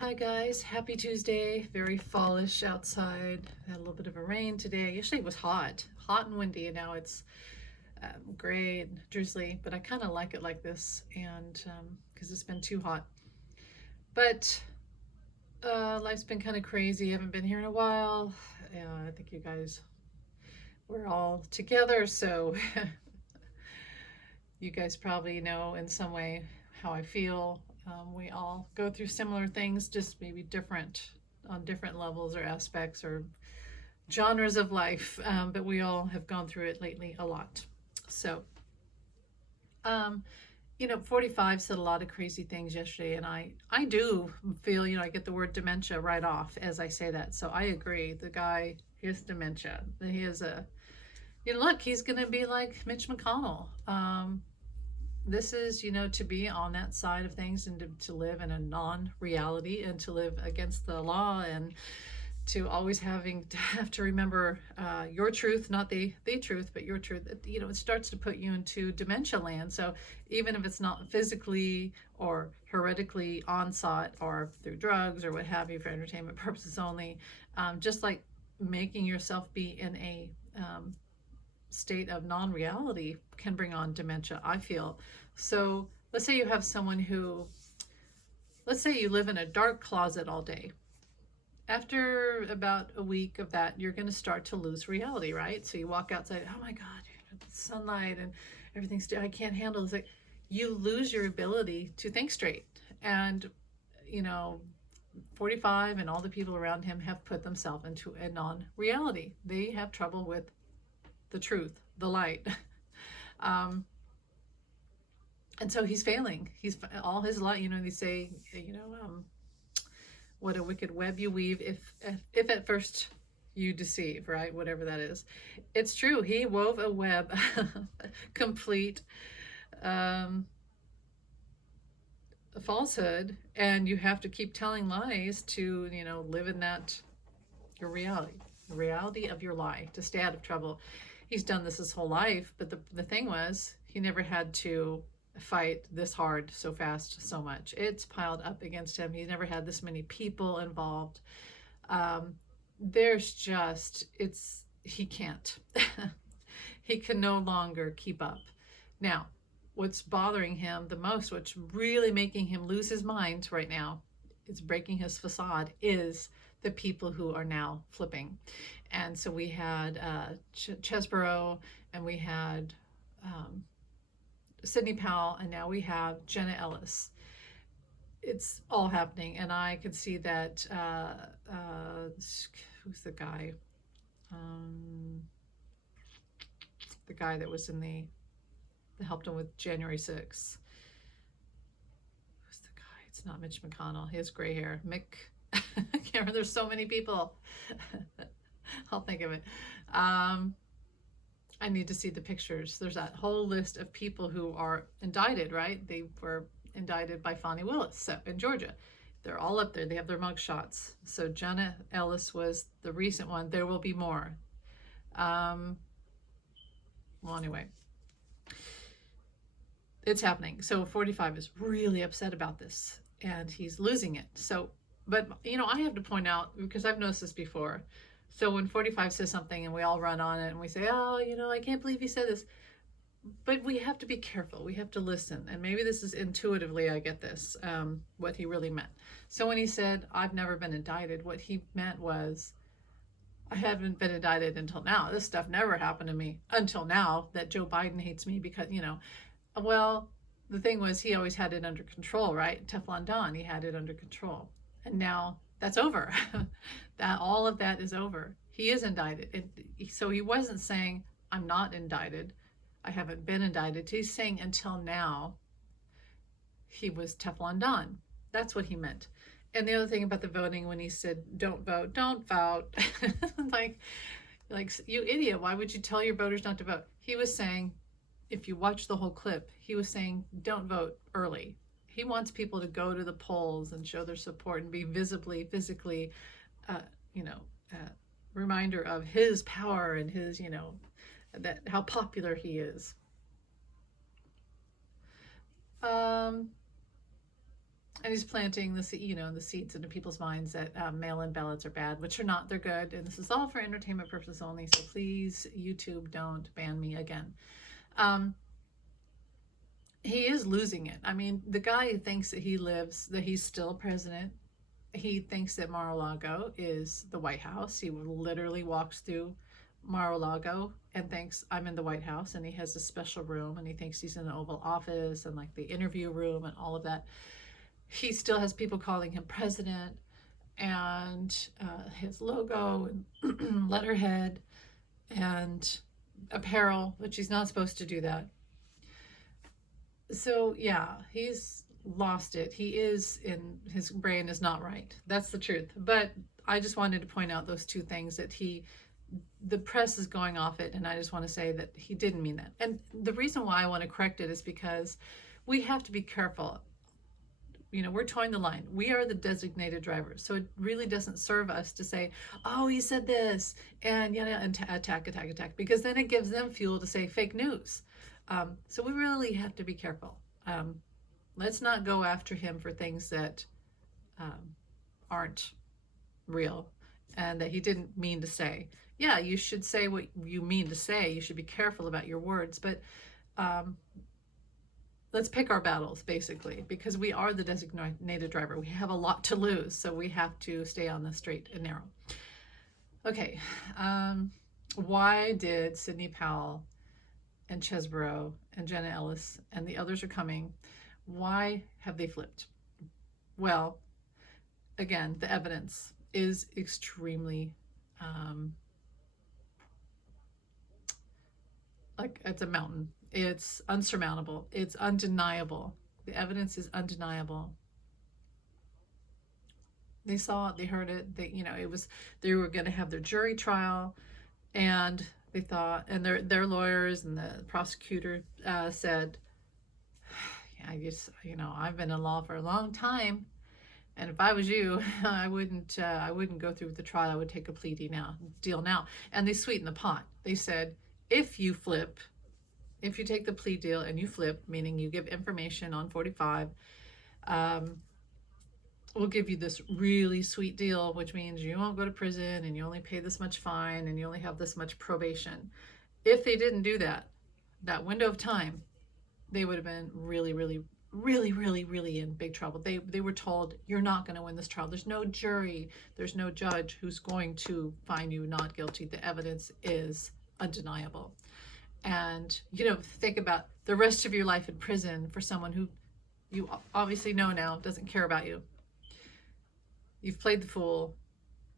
Hi guys, happy Tuesday. Very fallish outside. Had a little bit of a rain today. Yesterday it was hot and windy, and now it's gray and drizzly. But I kind of like it like this, and because it's been too hot. But life's been kind of crazy. I haven't been here in a while. I think you guys we're all together, so you guys probably know in some way how I feel. We all go through similar things, just maybe different on different levels or aspects or genres of life, but we all have gone through it lately a lot. So, um, 45 said a lot of crazy things yesterday, and I do feel, I get the word dementia right off as I say that. So I agree. The guy has dementia. He is look, he's going to be like Mitch McConnell. This is, to be on that side of things and to live in a non-reality and to live against the law and to always have to remember your truth, not the truth, but your truth. It starts to put you into dementia land. So even if it's not physically or hereditally onset or through drugs or what have you for entertainment purposes only, just like making yourself be in a state of non-reality can bring on dementia, I feel. So let's say you have someone who, let's say you live in a dark closet all day. After about a week of that, you're going to start to lose reality, right? So you walk outside, oh my God, sunlight and everything's, I can't handle this. Like, you lose your ability to think straight. And, 45 and all the people around him have put themselves into a non-reality. They have trouble with the truth, the light. um, and so he's failing. He's all his life, they say, what a wicked web you weave if at first you deceive, right? Whatever that is. It's true. He wove a web, complete falsehood, and you have to keep telling lies to, live in that, your reality, the reality of your lie, to stay out of trouble. He's done this his whole life, but the thing was, he never had to fight this hard so fast so much. It's piled up against him. He's never had this many people involved. There's just, he can't. He can no longer keep up. Now, what's bothering him the most, what's really making him lose his mind right now, it's breaking his facade, is the people who are now flipping. And so we had Chesborough, and we had Sidney Powell, and now we have Jenna Ellis. It's all happening, and I could see that. Who's the guy? The guy that was in that helped him with January 6th. Who's the guy? It's not Mitch McConnell. He has gray hair. Mick. I can't remember. There's so many people. I'll think of it. I need to see the pictures. There's that whole list of people who are indicted, right? They were indicted by Fani Willis, so in Georgia. They're all up there. They have their mug shots. So Jenna Ellis was the recent one. There will be more. Well, anyway, it's happening. So 45 is really upset about this, and he's losing it. So, but I have to point out, because I've noticed this before. So when 45 says something and we all run on it and we say, oh, I can't believe he said this. But we have to be careful. We have to listen. And maybe this is intuitively, I get this, what he really meant. So when he said, I've never been indicted, what he meant was, I haven't been indicted until now. This stuff never happened to me until now, that Joe Biden hates me because, well, the thing was, he always had it under control, right? Teflon Don, he had it under control. And now that's over. That all of that is over. He is indicted. So he wasn't saying, I'm not indicted. I haven't been indicted. He's saying until now, he was Teflon Don. That's what he meant. And the other thing about the voting, when he said, don't vote, like, you idiot, why would you tell your voters not to vote? He was saying, if you watch the whole clip, he was saying, don't vote early. He wants people to go to the polls and show their support and be visibly, physically, reminder of his power and his, that how popular he is. And he's planting the seeds into people's minds that mail-in ballots are bad, which are not. They're good, and this is all for entertainment purposes only. So please, YouTube, don't ban me again. Um, he is losing it. I mean, the guy thinks that he's still president. He thinks that Mar-a-Lago is the White House. He literally walks through Mar-a-Lago and thinks I'm in the White House, and he has a special room, and he thinks he's in the Oval Office and like the interview room and all of that. He still has people calling him president, and his logo and letterhead and apparel, which he's not supposed to do that. So yeah, he's lost it. His brain is not right. That's the truth. But I just wanted to point out those two things that the press is going off it, and I just want to say that he didn't mean that. And the reason why I want to correct it is because we have to be careful. We're towing the line. We are the designated drivers. So it really doesn't serve us to say, oh, he said this, and attack, because then it gives them fuel to say fake news. So we really have to be careful. Let's not go after him for things that aren't real and that he didn't mean to say. Yeah, you should say what you mean to say. You should be careful about your words, but let's pick our battles, basically, because we are the designated driver. We have a lot to lose, so we have to stay on the straight and narrow. Okay, why did Sidney Powell and Chesbrough and Jenna Ellis and the others are coming? Why have they flipped? Well, again, the evidence is extremely, like it's a mountain. It's unsurmountable. It's undeniable. The evidence is undeniable. They saw it, they heard it, they were going to have their jury trial, and they thought, and their lawyers and the prosecutor said, I've been in law for a long time, and if I was you, I wouldn't go through with the trial. I would take a plea deal now. And they sweetened the pot. They said, if you take the plea deal and you flip, meaning you give information on 45, we'll give you this really sweet deal, which means you won't go to prison and you only pay this much fine and you only have this much probation. If they didn't do that window of time, they would have been really, really, really, really, really in big trouble. They were told, you're not going to win this trial. There's no jury. There's no judge who's going to find you not guilty. The evidence is undeniable. And, think about the rest of your life in prison for someone who you obviously know now doesn't care about you. You've played the fool.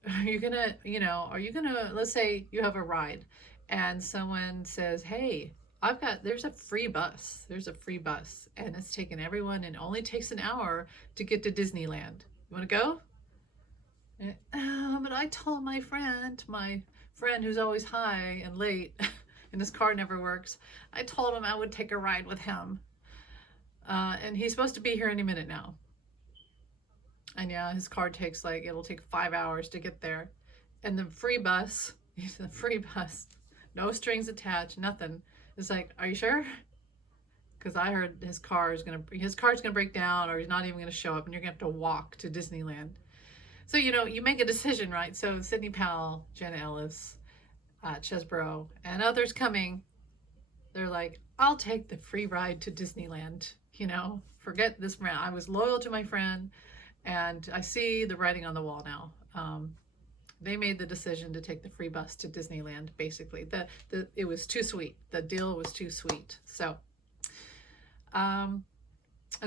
Are you gonna, let's say you have a ride and someone says, hey, there's a free bus. And it's taking everyone and only takes an hour to get to Disneyland. You want to go? But I told my friend who's always high and late and his car never works. I told him I would take a ride with him. And he's supposed to be here any minute now. And yeah, his car it'll take 5 hours to get there. And the free bus, no strings attached, nothing. It's like, are you sure? Because I heard his car's gonna break down, or he's not even gonna show up, and you're gonna have to walk to Disneyland. So you make a decision, right? So Sidney Powell, Jenna Ellis, Chesbrough, and others coming, they're like, I'll take the free ride to Disneyland. Forget this man. I was loyal to my friend, and I see the writing on the wall now. They made the decision to take the free bus to Disneyland. Basically, it was too sweet. The deal was too sweet. So, and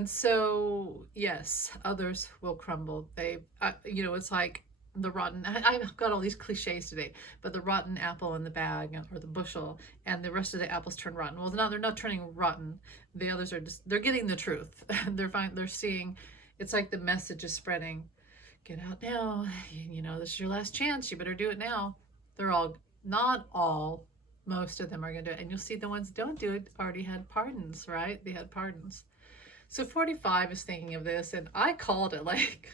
so yes, others will crumble. It's like the rotten. I've got all these cliches today, but the rotten apple in the bag or the bushel, and the rest of the apples turn rotten. Well, now they're not turning rotten. The others they're getting the truth. They're seeing. It's like the message is spreading. Get out now. This is your last chance. You better do it now. Not all, most of them are going to do it. And you'll see the ones that don't do it already had pardons, right? They had pardons. So 45 is thinking of this, and I called it right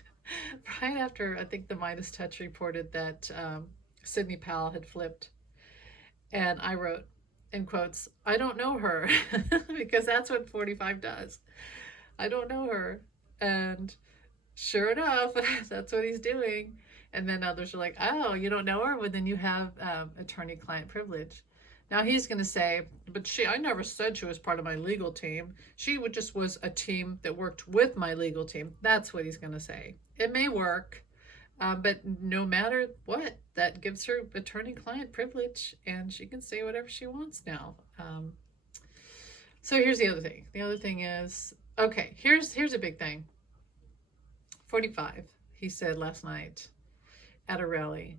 after I think the Midas Touch reported that Sidney Powell had flipped. And I wrote, in quotes, I don't know her, because that's what 45 does. I don't know her. And Sure enough, that's what he's doing. And then others are like, oh, you don't know her? Well, then you have attorney-client privilege. Now he's going to say, but I never said she was part of my legal team. She just was a team that worked with my legal team. That's what he's going to say. It may work, but no matter what, that gives her attorney-client privilege, and she can say whatever she wants now. So here's the other thing. The other thing is, okay, here's a big thing. 45, he said last night at a rally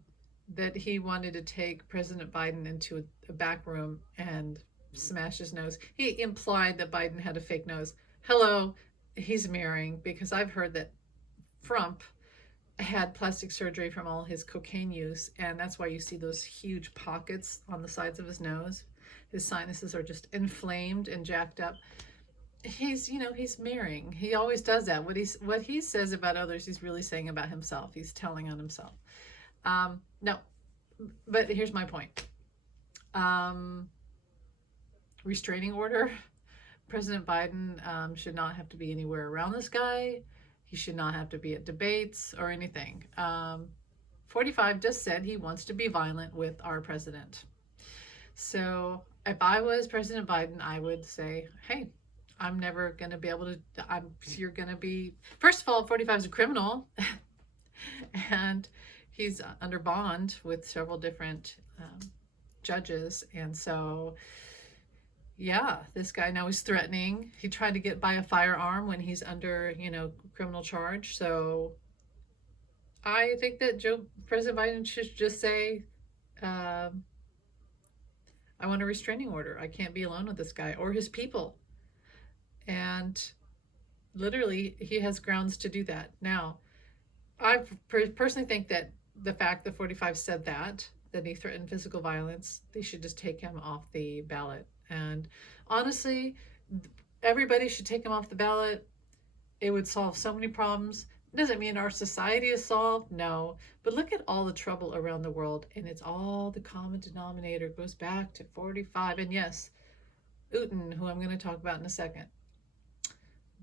that he wanted to take President Biden into a back room and smash his nose. He implied that Biden had a fake nose. Hello, he's mirroring, because I've heard that Trump had plastic surgery from all his cocaine use, and that's why you see those huge pockets on the sides of his nose. His sinuses are just inflamed and jacked up. He's mirroring. He always does that. What he says about others, he's really saying about himself. He's telling on himself. No, but here's my point. Restraining order. President Biden should not have to be anywhere around this guy. He should not have to be at debates or anything. 45 just said he wants to be violent with our president. So if I was President Biden, I would say, hey, I'm never going to be able to, you're going to be, first of all, 45 is a criminal and he's under bond with several different judges. And so, yeah, this guy now is threatening. He tried to buy a firearm when he's under, criminal charge. So I think that President Biden should just say, I want a restraining order. I can't be alone with this guy or his people. And literally, he has grounds to do that. Now, I personally think that the fact that 45 said that he threatened physical violence, they should just take him off the ballot. And honestly, everybody should take him off the ballot. It would solve so many problems. Doesn't mean our society is solved, no. But look at all the trouble around the world, and it's all the common denominator goes back to 45. And yes, Putin, who I'm going to talk about in a second.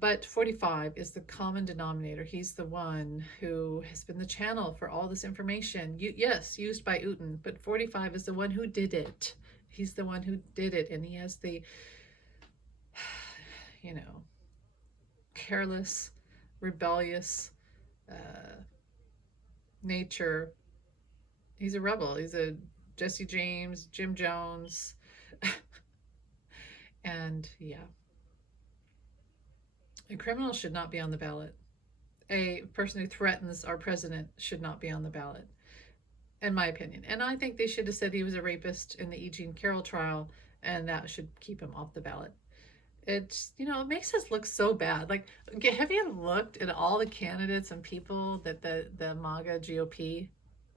But 45 is the common denominator. He's the one who has been the channel for all this information. Yes, used by Putin, but 45 is the one who did it. He's the one who did it, and he has the, careless, rebellious nature. He's a rebel. He's a Jesse James, Jim Jones, and yeah. A criminal should not be on the ballot. A person who threatens our president should not be on the ballot, in my opinion. And I think they should have said he was a rapist in the E. Jean Carroll trial, and that should keep him off the ballot. It's, it makes us look so bad. Like, have you looked at all the candidates and people that the MAGA GOP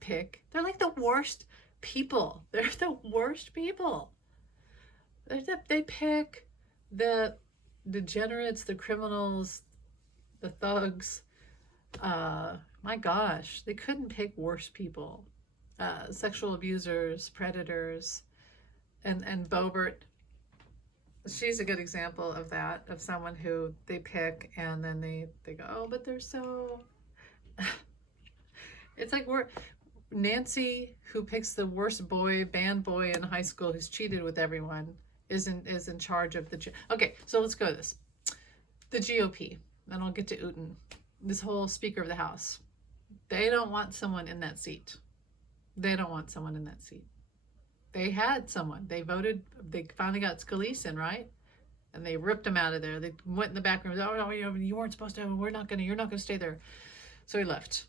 pick? They're like the worst people. They're the worst people. They pick the degenerates, the criminals, the thugs. My gosh, they couldn't pick worse people. Sexual abusers, predators, and Boebert. She's a good example of that, of someone who they pick and then they go, oh, but they're so. It's like Nancy, who picks the worst band boy in high school who's cheated with everyone, is in charge of okay, so let's go to this. The GOP, and I'll get to Putin, this whole Speaker of the House. They don't want someone in that seat. They don't want someone in that seat. They had someone. They voted. They finally got Scalise in, right? And they ripped him out of there. They went in the back room. Oh no, you weren't supposed to. You're not gonna stay there. So he left.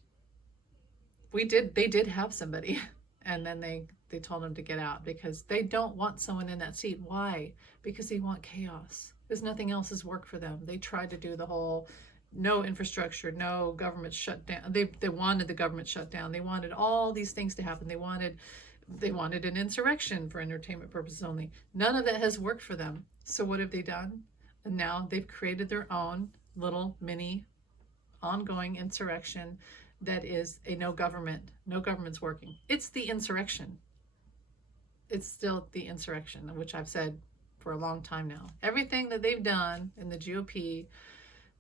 They did have somebody, and then they told him to get out because they don't want someone in that seat. Why? Because they want chaos. Because nothing else has worked for them. They tried to do the whole no infrastructure, no government shut down. They wanted the government shut down. They wanted all these things to happen. They wanted an insurrection for entertainment purposes only. None of that has worked for them. So what have they done? And now they've created their own little mini ongoing insurrection that is a no government's working. It's the insurrection. It's still the insurrection, which I've said for a long time now. Everything that they've done in the GOP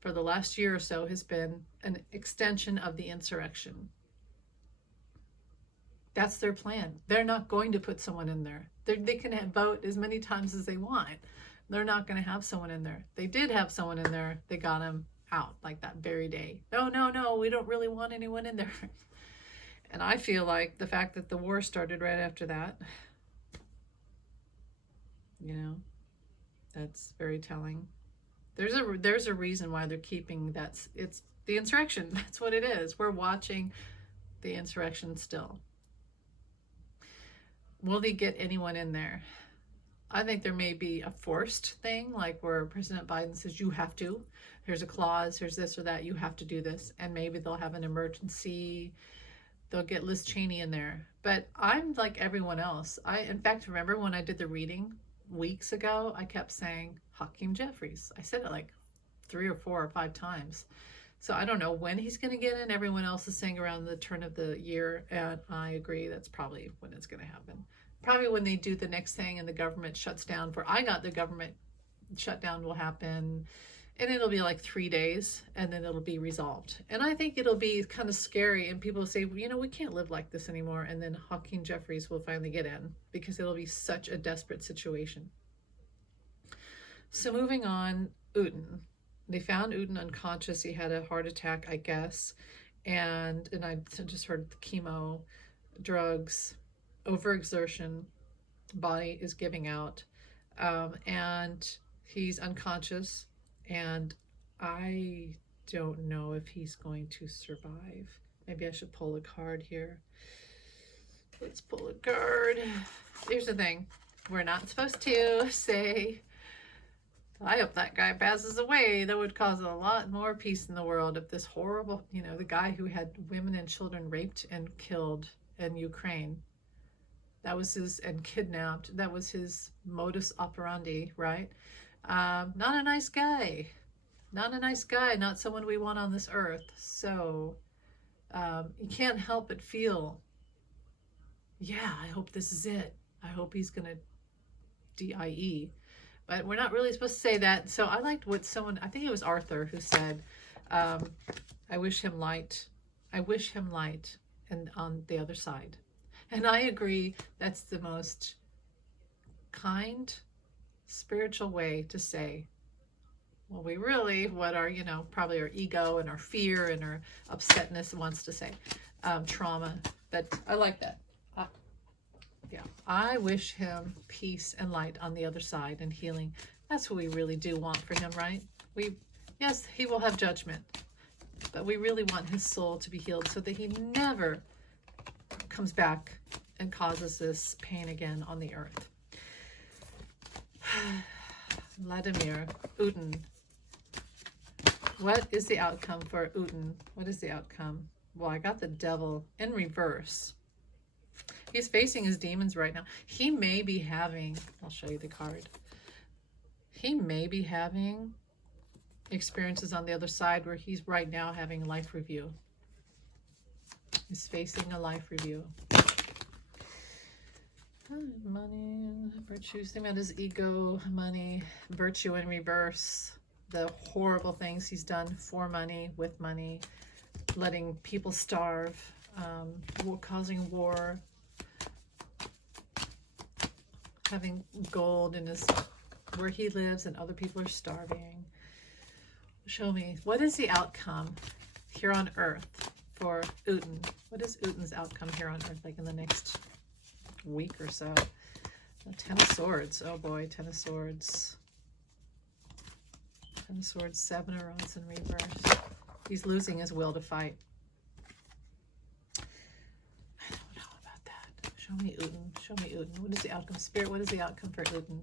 for the last year or so has been an extension of the insurrection. That's their plan. They're not going to put someone in there. They can vote as many times as they want. They're not going to have someone in there. They did have someone in there. They got him out like that very day. No, we don't really want anyone in there. And I feel like the fact that the war started right after that, you know, that's very telling. There's a reason why they're keeping it's the insurrection. That's what it is. We're watching the insurrection still. Will they get anyone in there? I think there may be a forced thing, like where President Biden says, you have to. Here's a clause, here's this or that, you have to do this. And maybe they'll have an emergency. They'll get Liz Cheney in there. But I'm like everyone else. In fact, remember when I did the reading weeks ago, I kept saying Hakeem Jeffries. I said it like 3 or 4 or 5 times. So I don't know when he's going to get in. Everyone else is saying around the turn of the year. And I agree, that's probably when it's going to happen. Probably when they do the next thing and the government shuts down. The government shutdown will happen. And it'll be like 3 days and then it'll be resolved. And I think it'll be kind of scary. And people will say, you know, we can't live like this anymore. And then Hakeem Jeffries will finally get in because it'll be such a desperate situation. So moving on, Uten. They found Uten unconscious. He had a heart attack, I guess. And I just heard the chemo, drugs, overexertion, body is giving out. And he's unconscious. And I don't know if he's going to survive. Maybe I should pull a card here. Let's pull a card. Here's the thing. We're not supposed to say, I hope that guy passes away. That would cause a lot more peace in the world if this horrible, the guy who had women and children raped and killed in Ukraine, and kidnapped, that was his modus operandi, right? Not a nice guy. Not someone we want on this earth. So you can't help but feel, I hope this is it. I hope he's going to die. But we're not really supposed to say that. So I liked what I think it was Arthur who said, I wish him light. I wish him light and on the other side. And I agree, that's the most kind, spiritual way to say, well, we really, what our, probably our ego and our fear and our upsetness wants to say, trauma. But I like that. I wish him peace and light on the other side and healing. That's what we really do want for him, right? Yes, he will have judgment, but we really want his soul to be healed so that he never comes back and causes this pain again on the earth. Vladimir, Uten. What is the outcome for Uten? What is the outcome? Well, I got the devil in reverse. He's facing his demons right now. He may be having, I'll show you the card. He may be having experiences on the other side where he's right now having a life review. He's facing a life review. Money, virtue, same about his ego, money, virtue in reverse. The horrible things he's done for money, with money, letting people starve, causing war, having gold in where he lives and other people are starving. Show me, what is the outcome here on earth for Uten? What is Uten's outcome here on earth, like in the next week or so? The 10 of Swords. Oh boy, 10 of Swords. 10 of Swords, 7 of Wands in reverse. He's losing his will to fight. I don't know about that. Show me Uten. Show me Uten. What is the outcome? Spirit, what is the outcome for Uten?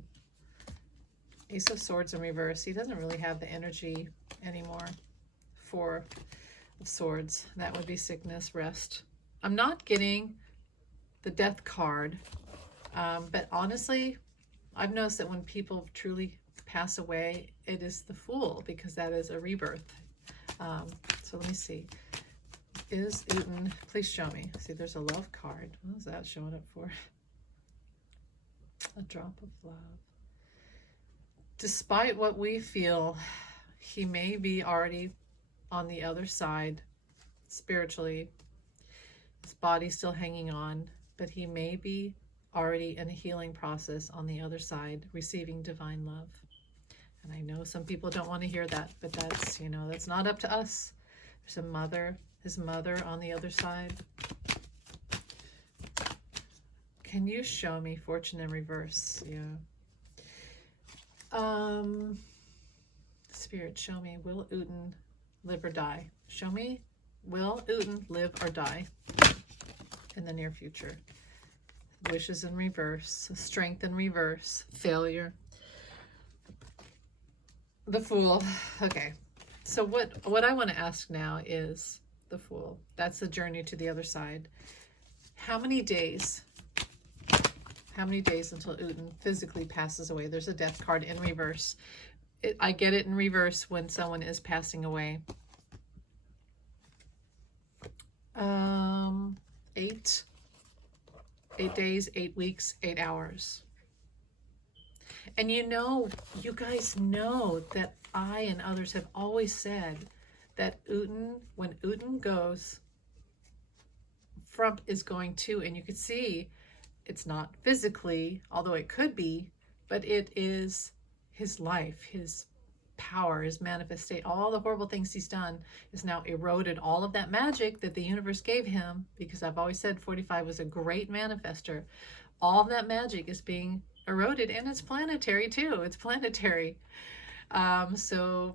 Ace of Swords in reverse. He doesn't really have the energy anymore. 4 of Swords. That would be sickness, rest. I'm not getting the Death card. But honestly, I've noticed that when people truly pass away, it is the Fool, because that is a rebirth. So let me see. Is Uten, please show me. See, there's a love card. What is that showing up for? A drop of love. Despite what we feel, he may be already on the other side spiritually. His body's still hanging on, but he may be already in a healing process on the other side, receiving divine love. And I know some people don't want to hear that, but that's, that's not up to us. There's a mother, his mother on the other side. Can you show me fortune in reverse? Yeah. Spirit, show me, will Uten live or die? Show me, will Uten live or die in the near future? Wishes in reverse, strength in reverse, failure. The Fool. Okay. So what I want to ask now is the Fool. That's the journey to the other side. How many days until Uten physically passes away? There's a death card in reverse. I get it in reverse when someone is passing away. 8 days, 8 weeks, 8 hours. And you guys know that I and others have always said that when Uten goes, Frump is going too. And you could see it's not physically, although it could be, but it is his life, his power, his manifestation, all the horrible things he's done is now eroded. All of that magic that the universe gave him, because I've always said 45 was a great manifester, all of that magic is being eroded, and it's planetary too. It's planetary. So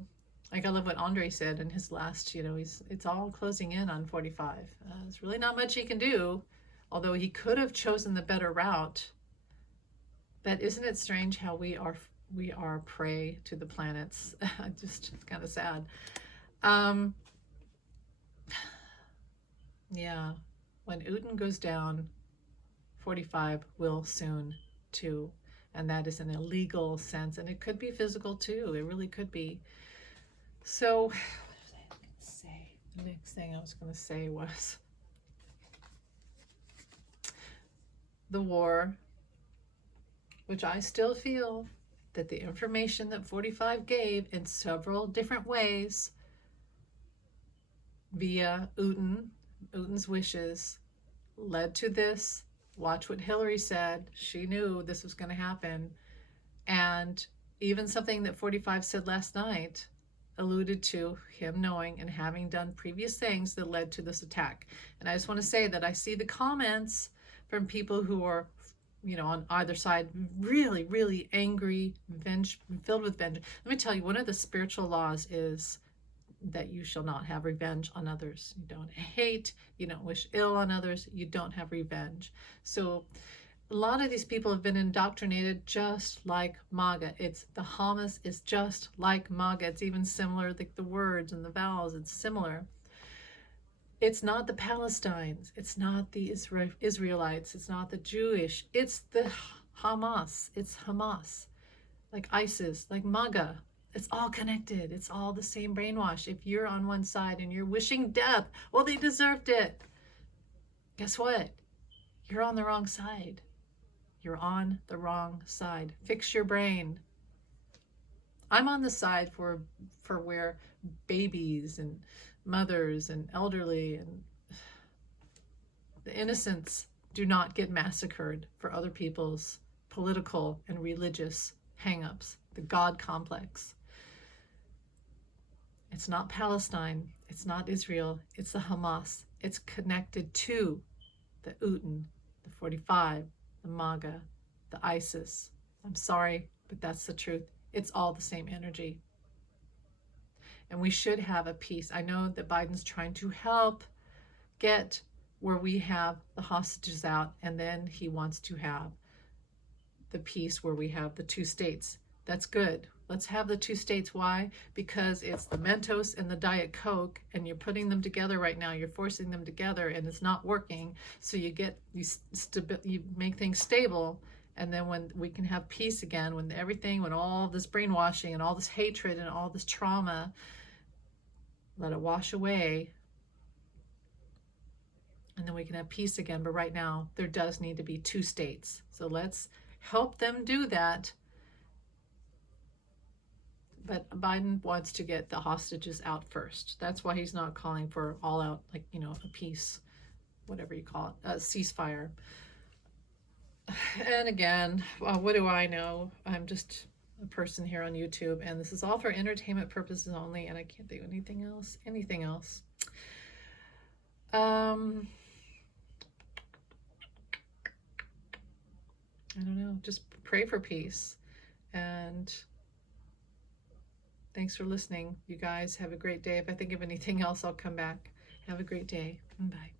like I love what Andre said in his last, it's all closing in on 45. There's really not much he can do, although he could have chosen the better route. But isn't it strange how we are prey to the planets? Just kind of sad. Yeah, when Uten goes down, 45 will soon too. And that is in a legal sense, and it could be physical too. It really could be. So, what was I going to say? The next thing I was going to say was the war, which I still feel that the information that 45 gave in several different ways via Uten's wishes led to this. Watch what Hillary said. She knew this was going to happen. And even something that 45 said last night alluded to him knowing and having done previous things that led to this attack. And I just want to say that I see the comments from people who are, on either side, really, really angry, filled with vengeance. Let me tell you, one of the spiritual laws is that you shall not have revenge on others. You don't hate, you don't wish ill on others, you don't have revenge. So a lot of these people have been indoctrinated just like MAGA. The Hamas is just like MAGA. It's even similar, the words and the vowels, it's similar. It's not the Palestinians, it's not the Israelites, it's not the Jewish, it's the Hamas. It's Hamas, like ISIS, like MAGA. It's all connected. It's all the same brainwash. If you're on one side and you're wishing death, well, they deserved it. Guess what? You're on the wrong side. You're on the wrong side. Fix your brain. I'm on the side for where babies and mothers and elderly and the innocents do not get massacred for other people's political and religious hang-ups, the God complex. It's not Palestine, it's not Israel, it's the Hamas. It's connected to the Uten, the 45, the MAGA, the ISIS. I'm sorry, but that's the truth. It's all the same energy. And we should have a peace. I know that Biden's trying to help get where we have the hostages out, and then he wants to have the peace where we have the 2 states. That's good. Let's have the 2 states. Why? Because it's the Mentos and the Diet Coke, and you're putting them together right now. You're forcing them together, and it's not working. So you make things stable, and then when we can have peace again, when all this brainwashing and all this hatred and all this trauma, let it wash away, and then we can have peace again. But right now, there does need to be 2 states. So let's help them do that. But Biden wants to get the hostages out first. That's why he's not calling for all out, like, a peace, whatever you call it, a ceasefire. And again, what do I know? I'm just a person here on YouTube, and this is all for entertainment purposes only, and I can't think of anything else. I don't know. Just pray for peace. And thanks for listening. You guys have a great day. If I think of anything else, I'll come back. Have a great day. Bye.